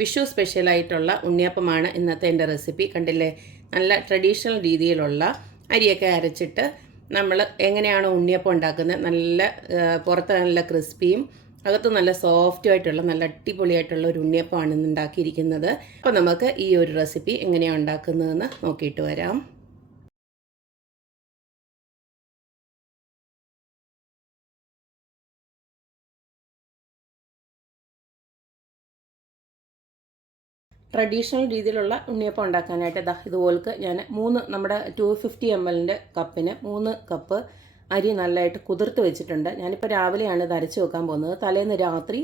വിഷു സ്പെഷ്യലായിട്ടുള്ള ഉണ്ണിയപ്പമാണ് ഇന്നത്തെ എൻ്റെ റെസിപ്പി. കണ്ടില്ലേ, നല്ല ട്രഡീഷണൽ രീതിയിലുള്ള അരിയൊക്കെ അരച്ചിട്ട് നമ്മൾ എങ്ങനെയാണ് ഉണ്ണിയപ്പം ഉണ്ടാക്കുന്നത്, നല്ല പുറത്ത് നല്ല ക്രിസ്പിയും അകത്ത് നല്ല സോഫ്റ്റുമായിട്ടുള്ള നല്ല അടിപൊളിയായിട്ടുള്ള ഒരു ഉണ്ണിയപ്പമാണ് ഇന്ന് ഉണ്ടാക്കിയിരിക്കുന്നത്. അപ്പോൾ നമുക്ക് ഈ ഒരു റെസിപ്പി എങ്ങനെയാണ് ഉണ്ടാക്കുന്നതെന്ന് നോക്കിയിട്ട് വരാം. ട്രഡീഷണൽ രീതിയിലുള്ള ഉണ്ണിയപ്പം ഉണ്ടാക്കാനായിട്ട് ഇതുപോലക്ക് ഞാൻ നമ്മുടെ 250 ml കപ്പിന് 3 കപ്പ് അരി നല്ലതായിട്ട് കുതിർത്ത് വെച്ചിട്ടുണ്ട്. ഞാനിപ്പോൾ രാവിലെയാണ് ഇത് അരച്ച് വെക്കാൻ പോകുന്നത്. തലേന്ന് രാത്രി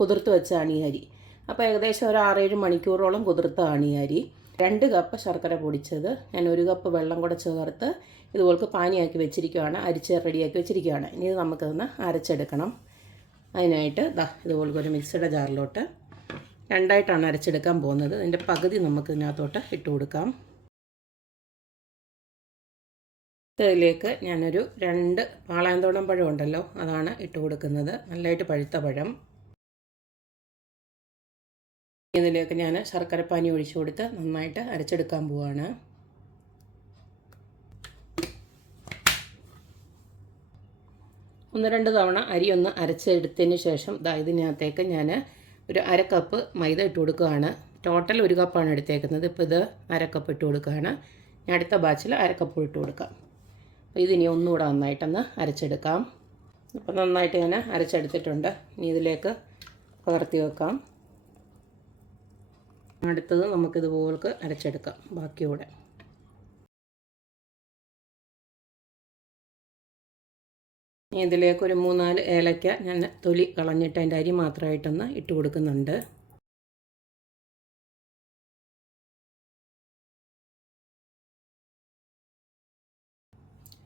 കുതിർത്ത് വെച്ചാണ് ഈ അരി. അപ്പോൾ ഏകദേശം ഒരു 6-7 മണിക്കൂറോളം കുതിർത്തതാണ് ഈ അരി. 2 കപ്പ് ശർക്കര പൊടിച്ചത്, ഞാൻ 1 കപ്പ് വെള്ളം കൂടെ ചേർത്ത് ഇതുപോലക്ക് പാനിയാക്കി വെച്ചിരിക്കുകയാണ്, അരിച്ച് റെഡിയാക്കി വെച്ചിരിക്കുകയാണ്. ഇനി ഇത് നമുക്കിതൊന്ന് അരച്ചെടുക്കണം. അതിനായിട്ട് ഇതുപോലൊരു ഒരു മിക്സിയുടെ ജാറിലോട്ട് രണ്ടായിട്ടാണ് അരച്ചെടുക്കാൻ പോകുന്നത്. അതിൻ്റെ പകുതി നമുക്ക് ഇതിനകത്തോട്ട് ഇട്ട് കൊടുക്കാം. ഇതിലേക്ക് ഞാനൊരു 2 പാളയന്തോടൻ പഴം ഉണ്ടല്ലോ, അതാണ് ഇട്ട് കൊടുക്കുന്നത്. നല്ലതായിട്ട് പഴുത്ത പഴം. ഇതിലേക്ക് ഞാൻ ശർക്കരപ്പാനി ഒഴിച്ചു കൊടുത്ത് നന്നായിട്ട് അരച്ചെടുക്കാൻ പോവുകയാണ്. ഒന്ന് 2 തവണ അരി ഒന്ന് അരച്ചെടുത്തതിന് ശേഷം ഇതിനകത്തേക്ക് ഞാൻ ഒരു 1/2 കപ്പ് മൈദ ഇട്ട് കൊടുക്കുകയാണ്. ടോട്ടൽ 1 കപ്പാണ് എടുത്തേക്കുന്നത്. ഇപ്പോൾ ഇത് 1/2 കപ്പ് ഇട്ട് കൊടുക്കുകയാണ്. ഞാൻ അടുത്ത ബാച്ചിൽ 1/2 കപ്പ് ഇട്ട് കൊടുക്കാം. അപ്പോൾ ഇതിനി ഒന്നുകൂടെ നന്നായിട്ടൊന്ന് അരച്ചെടുക്കാം. അപ്പോൾ നന്നായിട്ട് ഞാൻ അരച്ചെടുത്തിട്ടുണ്ട്. ഇനി ഇതിലേക്ക് പകർത്തി വെക്കാം. അടുത്തത് നമുക്കിതുപോലെ അരച്ചെടുക്കാം ബാക്കിയൂടെ. ഇതിലേക്ക് ഒരു 3-4 ഏലക്ക ഞാൻ തൊലി കളഞ്ഞിട്ട് അതിൻ്റെ അരി മാത്രമായിട്ടൊന്ന് ഇട്ട് കൊടുക്കുന്നുണ്ട്.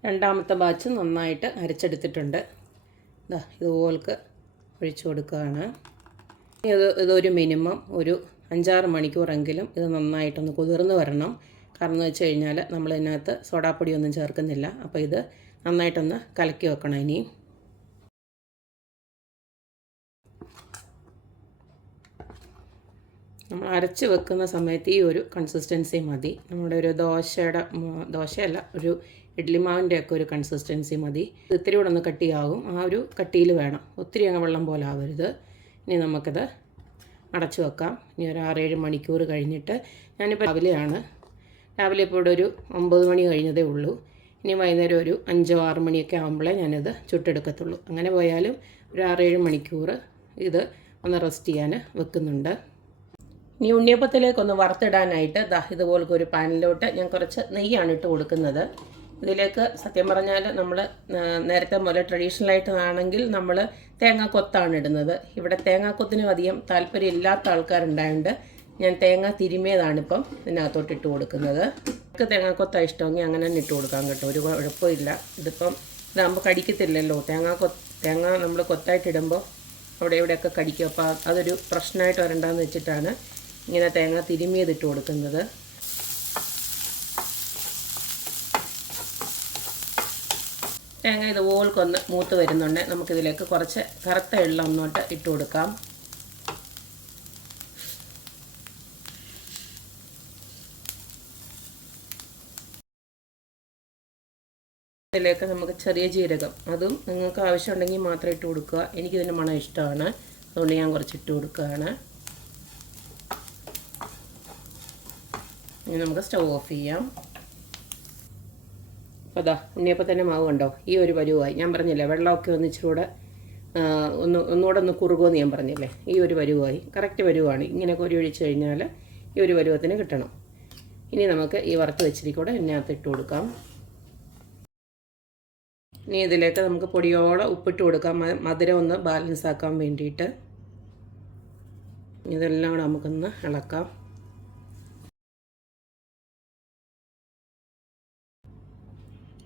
രണ്ടാമത്തെ ബാച്ച് നന്നായിട്ട് അരച്ചെടുത്തിട്ടുണ്ട്. ഇതുപോലക്ക് ഒഴിച്ചു കൊടുക്കുകയാണ്. ഇതൊരു മിനിമം ഒരു 5-6 മണിക്കൂറെങ്കിലും ഇത് നന്നായിട്ടൊന്ന് കുതിർന്ന് വരണം. കാരണം എന്ന് വെച്ച് കഴിഞ്ഞാൽ നമ്മൾ ഇതിനകത്ത് സോഡാപ്പൊടിയൊന്നും ചേർക്കുന്നില്ല. അപ്പോൾ ഇത് നന്നായിട്ടൊന്ന് കലക്കി വെക്കണം. ഇനി നമ്മൾ അരച്ച് വെക്കുന്ന സമയത്ത് ഈ ഒരു കൺസിസ്റ്റൻസി മതി. നമ്മുടെ ഒരു ദോശയല്ല, ഒരു ഇഡ്ഡലി മാവിൻ്റെയൊക്കെ ഒരു കൺസിസ്റ്റൻസി മതി. ഇത്തിരി കൂടെ ഒന്ന് കട്ടിയാവും. ആ ഒരു കട്ടിയിൽ വേണം, ഒത്തിരി അങ്ങ് വെള്ളം പോലെ ആവരുത്. ഇനി നമുക്കിത് അടച്ചു വെക്കാം. ഇനി ഒരു 6-7 മണിക്കൂർ കഴിഞ്ഞിട്ട്, ഞാനിപ്പോൾ രാവിലെ ഇപ്പോൾ ഇവിടെ ഒരു 9 മണി കഴിഞ്ഞതേ ഉള്ളൂ. ഇനി വൈകുന്നേരം ഒരു 5-6 മണിയൊക്കെ ആകുമ്പോഴേ ഞാനിത് ചുട്ടെടുക്കത്തുള്ളൂ. അങ്ങനെ പോയാലും ഒരു 6-7 മണിക്കൂർ ഇത് ഒന്ന് റെസ്റ്റ് ചെയ്യാൻ വെക്കുന്നുണ്ട്. ഇനി ഉണ്ണിയപ്പത്തിലേക്കൊന്ന് വറുത്തിടാനായിട്ട് ഇതുപോലൊക്കെ ഒരു പാനിലോട്ട് ഞാൻ കുറച്ച് നെയ്യാണ് ഇട്ട് കൊടുക്കുന്നത്. ഇതിലേക്ക് സത്യം പറഞ്ഞാൽ നമ്മൾ നേരത്തെ പോലെ ട്രഡീഷണലായിട്ട് ആണെങ്കിൽ നമ്മൾ തേങ്ങാക്കൊത്താണ് ഇടുന്നത്. ഇവിടെ തേങ്ങാക്കൊത്തിനും അധികം താല്പര്യം ഇല്ലാത്ത ആൾക്കാരുണ്ടായതുകൊണ്ട് ഞാൻ തേങ്ങ തിരുമിയതാണിപ്പം ഇതിനകത്തോട്ട് ഇട്ട് കൊടുക്കുന്നത്. തേങ്ങാക്കൊത്ത ഇഷ്ടമെങ്കിൽ അങ്ങനെ തന്നെ ഇട്ട് കൊടുക്കാം കേട്ടോ, ഒരു കുഴപ്പമില്ല. ഇതാകുമ്പോൾ കടിക്കത്തില്ലല്ലോ. തേങ്ങ നമ്മൾ കൊത്തായിട്ട് ഇടുമ്പോൾ അവിടെ ഇവിടെയൊക്കെ കടിക്കും. അപ്പോൾ അതൊരു പ്രശ്നമായിട്ട് വരണ്ടെന്ന് വെച്ചിട്ടാണ് ഇങ്ങനെ തേങ്ങ തിരുമിയതിട്ട് കൊടുക്കുന്നത്. തേങ്ങ ഇതുപോൽക്കൊന്ന് മൂത്ത് വരുന്നുണ്ട്. നമുക്കിതിലേക്ക് കുറച്ച് കറുത്ത എള്ള ഒന്നോട്ട് ഇട്ട് കൊടുക്കാം. ഇതിലേക്ക് നമുക്ക് ചെറിയ ജീരകം, അതും നിങ്ങൾക്ക് ആവശ്യമുണ്ടെങ്കിൽ മാത്രം ഇട്ട് കൊടുക്കുക. എനിക്കിതിൻ്റെ മണം ഇഷ്ടമാണ്, അതുകൊണ്ട് ഞാൻ കുറച്ച് ഇട്ട് കൊടുക്കുകയാണ്. ഇനി നമുക്ക് സ്റ്റവ് ഓഫ് ചെയ്യാം. അപ്പോൾ ഉണ്ണിയപ്പം തന്നെ മാവ് കണ്ടോ, ഈ ഒരു പരുവായി. ഞാൻ പറഞ്ഞില്ലേ വെള്ളമൊക്കെ ഒന്നിച്ചിലൂടെ ഒന്നുകൂടെ ഒന്ന് കുറുകുമെന്ന് ഞാൻ പറഞ്ഞില്ലേ, ഈ ഒരു പരുവായി. കറക്റ്റ് പരുവാണ്. ഇങ്ങനെ കോരി ഒഴിച്ച് കഴിഞ്ഞാൽ ഈ ഒരു പരുവത്തിന് കിട്ടണം. ഇനി നമുക്ക് ഈ വറുത്ത് വെച്ചിരിക്കൂടെ ഇതിനകത്ത് ഇട്ട് കൊടുക്കാം. ഇനി ഇതിലേക്ക് നമുക്ക് പൊടിയോടെ ഉപ്പിട്ട് കൊടുക്കാം, മധുരം ഒന്ന് ബാലൻസ് ആക്കാൻ വേണ്ടിയിട്ട്. ഇതെല്ലാം കൂടെ നമുക്കൊന്ന് ഇളക്കാം.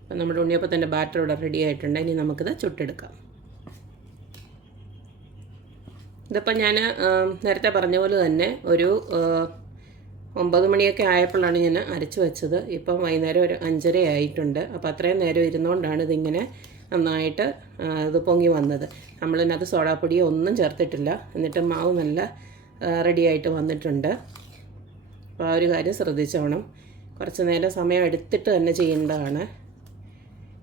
അപ്പം നമ്മുടെ ഉണ്ണിയപ്പത്തിൻ്റെ ബാറ്റർ ഇവിടെ റെഡി ആയിട്ടുണ്ട്. ഇനി നമുക്കിത് ചുട്ടെടുക്കാം. ഇതിപ്പോൾ ഞാൻ നേരത്തെ പറഞ്ഞ പോലെ തന്നെ ഒരു 9 മണിയൊക്കെ ആയപ്പോഴാണ് ഞാൻ അരച്ച് വെച്ചത്. ഇപ്പം വൈകുന്നേരം ഒരു 5:30 ആയിട്ടുണ്ട്. അപ്പോൾ അത്രയും നേരം ഇരുന്നുകൊണ്ടാണ് ഇതിങ്ങനെ നന്നായിട്ട് ഇത് പൊങ്ങി വന്നത്. നമ്മളിതിനകത്ത് സോഡാപ്പൊടിയോ ഒന്നും ചേർത്തിട്ടില്ല. എന്നിട്ട് മാവ് നല്ല റെഡിയായിട്ട് വന്നിട്ടുണ്ട്. അപ്പോൾ ആ ഒരു കാര്യം ശ്രദ്ധിച്ചോണം. കുറച്ച് നേരം സമയം എടുത്തിട്ട് തന്നെ ചെയ്യേണ്ടതാണ്.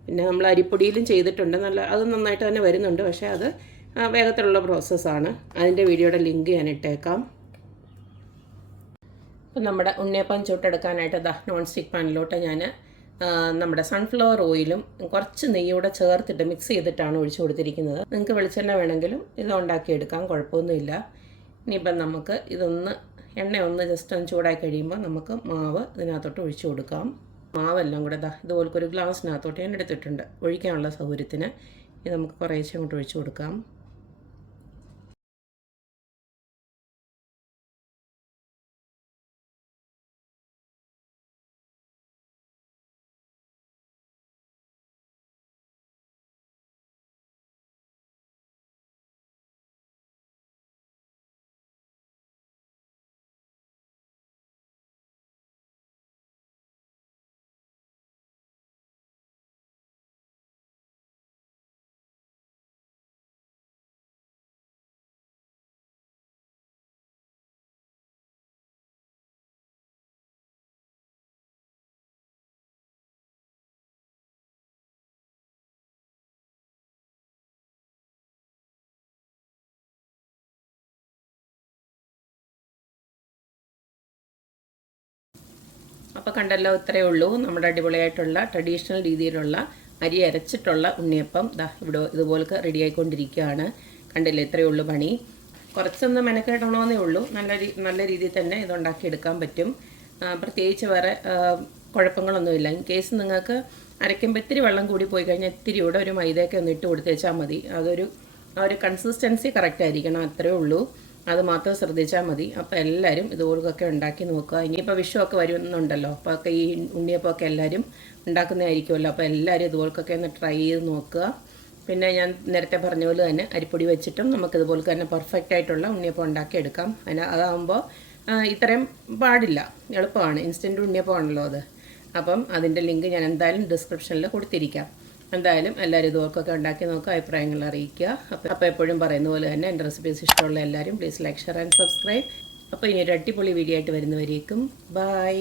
പിന്നെ നമ്മൾ അരിപ്പൊടിയിലും ചെയ്തിട്ടുണ്ട്, അത് നന്നായിട്ട് തന്നെ വരുന്നുണ്ട്. പക്ഷേ അത് വേഗത്തിലുള്ള പ്രോസസ്സാണ്. അതിൻ്റെ വീഡിയോയുടെ ലിങ്ക് ഞാൻ ഇട്ടേക്കാം. അപ്പോൾ നമ്മുടെ ഉണ്ണിയപ്പം ചുട്ടെടുക്കാനായിട്ട് നോൺ സ്റ്റിക്ക് പാനിലോട്ട് ഞാൻ നമ്മുടെ സൺഫ്ലവർ ഓയിലും കുറച്ച് നെയ്യൂടെ ചേർത്തിട്ട് മിക്സ് ചെയ്തിട്ടാണ് ഒഴിച്ചു കൊടുത്തിരിക്കുന്നത്. നിങ്ങൾക്ക് വെളിച്ചെണ്ണ വേണമെങ്കിലും ഇത് ഉണ്ടാക്കിയെടുക്കാം, കുഴപ്പമൊന്നുമില്ല. ഇനിയിപ്പം നമുക്ക് എണ്ണ ജസ്റ്റ് ഒന്ന് ചൂടായി കഴിയുമ്പോൾ നമുക്ക് മാവ് ഇതിനകത്തോട്ട് ഒഴിച്ചു കൊടുക്കാം. മാവെല്ലാം കൂടെ ഇതുപോലൊരു ഒരു ഗ്ലാസ്സിനകത്തോട്ട് ഞാൻ എടുത്തിട്ടുണ്ട് ഒഴിക്കാനുള്ള സൗകര്യത്തിന്. ഇത് നമുക്ക് കുറേശ്ശെ അങ്ങോട്ട് ഒഴിച്ചു കൊടുക്കാം. അപ്പോൾ കണ്ടല്ലോ, ഇത്രയേ ഉള്ളൂ നമ്മുടെ അടിപൊളിയായിട്ടുള്ള ട്രഡീഷണൽ രീതിയിലുള്ള അരി അരച്ചിട്ടുള്ള ഉണ്ണിയപ്പം ഇവിടെ ഇതുപോലൊക്കെ റെഡി ആയിക്കൊണ്ടിരിക്കുകയാണ്. കണ്ടില്ലേ, ഇത്രയേ ഉള്ളൂ പണി. കുറച്ചൊന്ന് മെനക്കെടണമെന്നേ ഉള്ളൂ. നല്ല രീതിയിൽ തന്നെ ഇതുണ്ടാക്കിയെടുക്കാൻ പറ്റും. പ്രത്യേകിച്ച് വേറെ കുഴപ്പങ്ങളൊന്നുമില്ല. ഇൻ കേസ് നിങ്ങൾക്ക് അരയ്ക്കുമ്പോൾ ഇത്തിരി വെള്ളം കൂടി പോയി കഴിഞ്ഞാൽ ഇത്തിരി കൂടെ ഒരു മൈദയൊക്കെ ഒന്ന് ഇട്ട് കൊടുത്തേച്ചാൽ മതി. ആ ഒരു കൺസിസ്റ്റൻസി കറക്റ്റ് ആയിരിക്കണം, അത്രയേ ഉള്ളൂ. അത് മാത്രം ശ്രദ്ധിച്ചാൽ മതി. അപ്പോൾ എല്ലാവരും ഇതുപോലൊക്കെ ഉണ്ടാക്കി നോക്കുക. ഇനിയിപ്പോൾ വിഷുവൊക്കെ വരുന്നുണ്ടല്ലോ, അപ്പോൾ ഒക്കെ ഈ ഉണ്ണിയപ്പമൊക്കെ എല്ലാവരും ഉണ്ടാക്കുന്നതായിരിക്കുമല്ലോ. അപ്പോൾ എല്ലാവരും ഇതുപോലൊക്കെ ഒന്ന് ട്രൈ ചെയ്ത് നോക്കുക. പിന്നെ ഞാൻ നേരത്തെ പറഞ്ഞ പോലെ തന്നെ അരിപ്പൊടി വെച്ചിട്ടും നമുക്കിതുപോലെ തന്നെ പെർഫെക്റ്റ് ആയിട്ടുള്ള ഉണ്ണിയപ്പം ഉണ്ടാക്കിയെടുക്കാം. അതാകുമ്പോൾ ഇത്രയും പാടില്ല, എളുപ്പമാണ്. ഇൻസ്റ്റൻറ്റ് ഉണ്ണിയപ്പമാണല്ലോ അത്. അപ്പം അതിൻ്റെ ലിങ്ക് ഞാൻ എന്തായാലും ഡിസ്ക്രിപ്ഷനിൽ കൊടുത്തിരിക്കാം. എന്തായാലും എല്ലാവരും ഇതുപോലൊക്കെ ഉണ്ടാക്കി നോക്കുക, അഭിപ്രായങ്ങൾ അറിയിക്കുക. അപ്പോൾ എപ്പോഴും പറയുന്ന പോലെ തന്നെ എൻ്റെ റെസിപ്പീസ് ഇഷ്ടമുള്ള എല്ലാവരും please like, share and subscribe. അപ്പോൾ ഇനി ഒരു അടിപൊളി വീഡിയോ ആയിട്ട് വരുന്നവരേക്കും ബൈ.